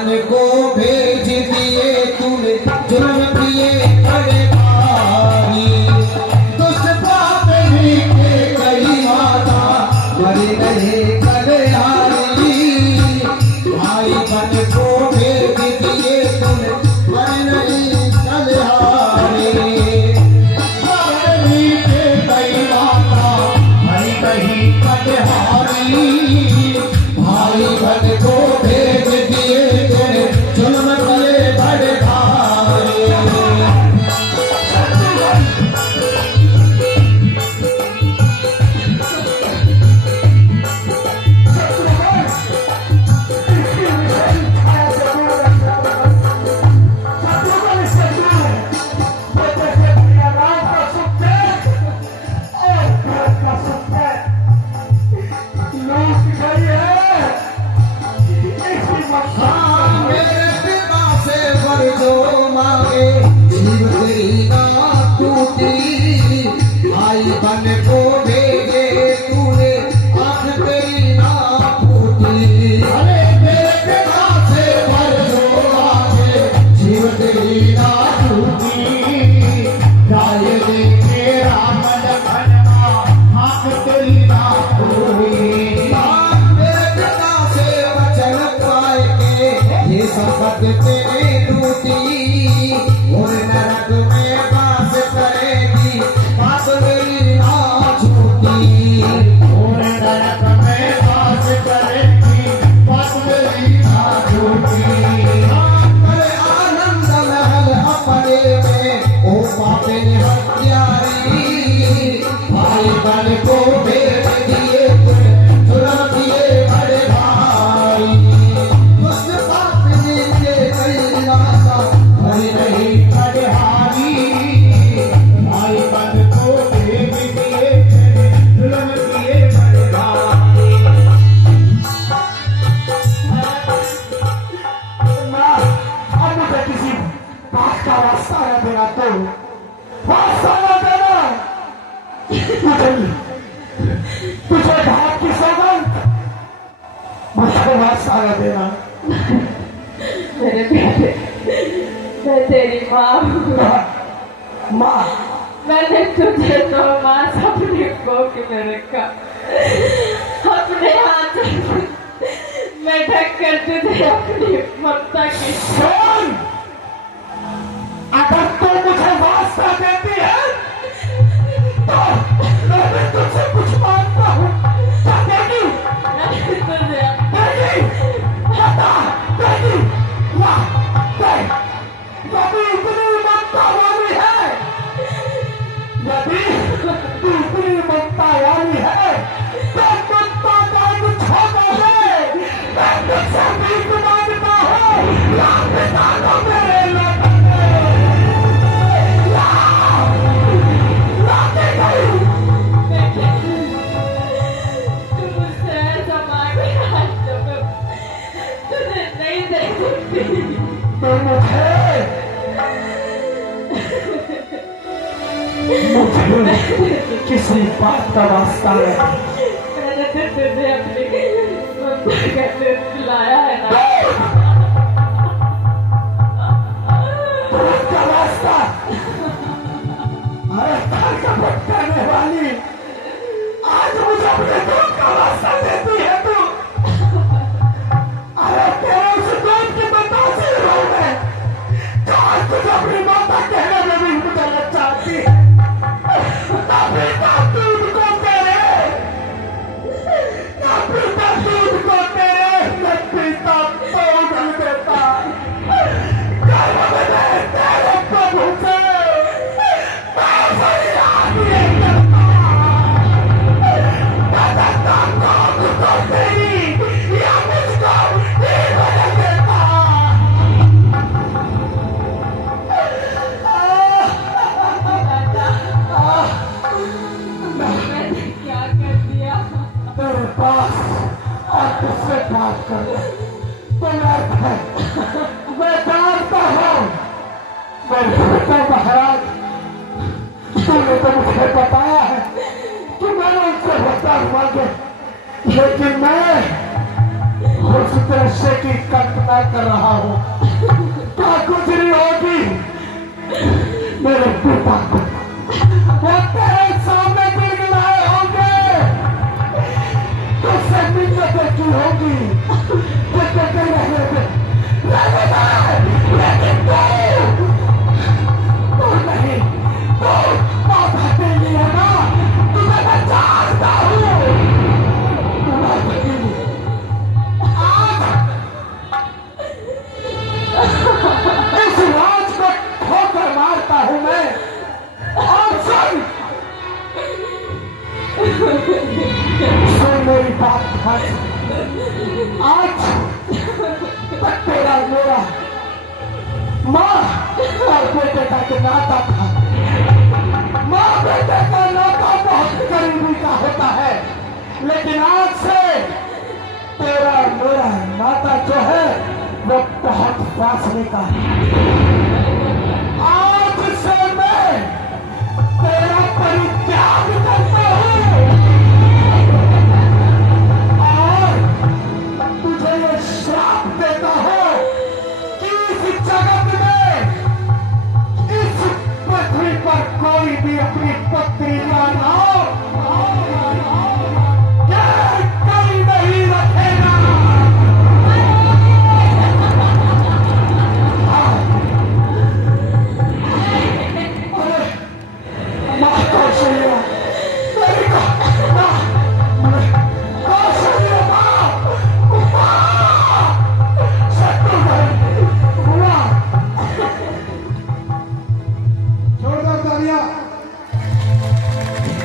बन को भेज दिए तूने जुल्म किए बड़े भारी दुष्ट पाप ही के कई माता मरी रहे कल्याणी भाई बन को भेज दिए तूने मरी रही कल्याणी मरी के कई माता मरी रही कल्याणी भाई बन को भेज दिए तूने जुल्म किए बड़े भारी भाई बन को भेजे तूने आँख तेरी ना फूटी अरे मेरे पिता से पर जो आगे जीव तेरी ना फूटी गाय देखे राम लखन आँख तेरी ना फूटी मेरे पिता से वचन पाए के ये संपत तेरी टूटी और नरक में वास करेगी पाप मेरी ना छूटी और नरक में वास करेगी पाप मेरी ना छूटी करे आनंद महल अपने में ओ पापे ने हत्यारी भाई बन को भेज दिए जुल्म किए बड़े भाई उस पाप ने के कई रास्ता भरी नहीं कड़हारी भाई बन को भेज दिए जुल्म किए बड़े भाई अब मुझे किसी बात का रास्ता न देना तो रास्ता न देना तुझे भाग की सौगंध मुझको रास्ता न देना मेरे बेटे मैं तेरी माँ हूँ माँ मैंने तुझे तो माँ अपनी कोख में रखा अपने हाथ में ढक कर तुझे अपनी ममता की सुन अगर तू मुझे वास्ता देती है तो मैं भी तुझसे कुछ मांगता हूँ क्या देगी तुझे देगी बता देगी वाह देख यदि इतनी ममता वाली है यदि तू इतनी ममता वाली है तो ममता का एक छोटा ले मैं तुझसे भीख मांगता हूँ लाख डालो मेरे लौटने लाके गई तू मुझसे ऐसा मांगे आज तो मैं तुझे नहीं दे सकती तो मुझे किसी बात का रास्ता नहीं मैंने तो तुझे अपनी ममता का दूध लाया है ना दूध का रास्ता अरे घर का भटकाने वाली आज मुझे अपने दूध का रास्ता देती है तू अरे तेरे उस दूध की बतासी हूँ मैं जो आज तुझे अपनी माता कहने में भी मुझे लचाती है तभी ना दूध को तेरे ना पीता दूध को तेरे न पीता तो देता गर्भ में तेरे प्रभु से मैं फरियाद ये करता बदलता कौन को तेरी या मुझको ही बदल देता मैंने क्या कर दिया तेरे पास और तुझसे बात कर तो मैं जानता हूँ मैं महाराज तूने तो मुझे बताया है कि मैंने उनसे वरदान मांगे लेकिन मैं उस दृश्य की कल्पना इंतजार कर रहा हूँ। क्या गुजरी होगी मेरे पिता को, वो तेरे सामने गिड़गिड़ाए होंगे, तुझसे मिन्नतें की होगी, लेकिन तू नहीं, तू माता तेरी है ना, तुझे मैं जानता हूँ। इस राज को ठोकर मारता हूं मैं। और सुन मेरी बात ध्यान से। आज तक तेरा मेरा माँ और बेटे का जो नाता था, माँ बेटे का नाता बहुत करीबी का होता है, लेकिन आज से तेरा मेरा नाता जो है वो बहुत फासले का है।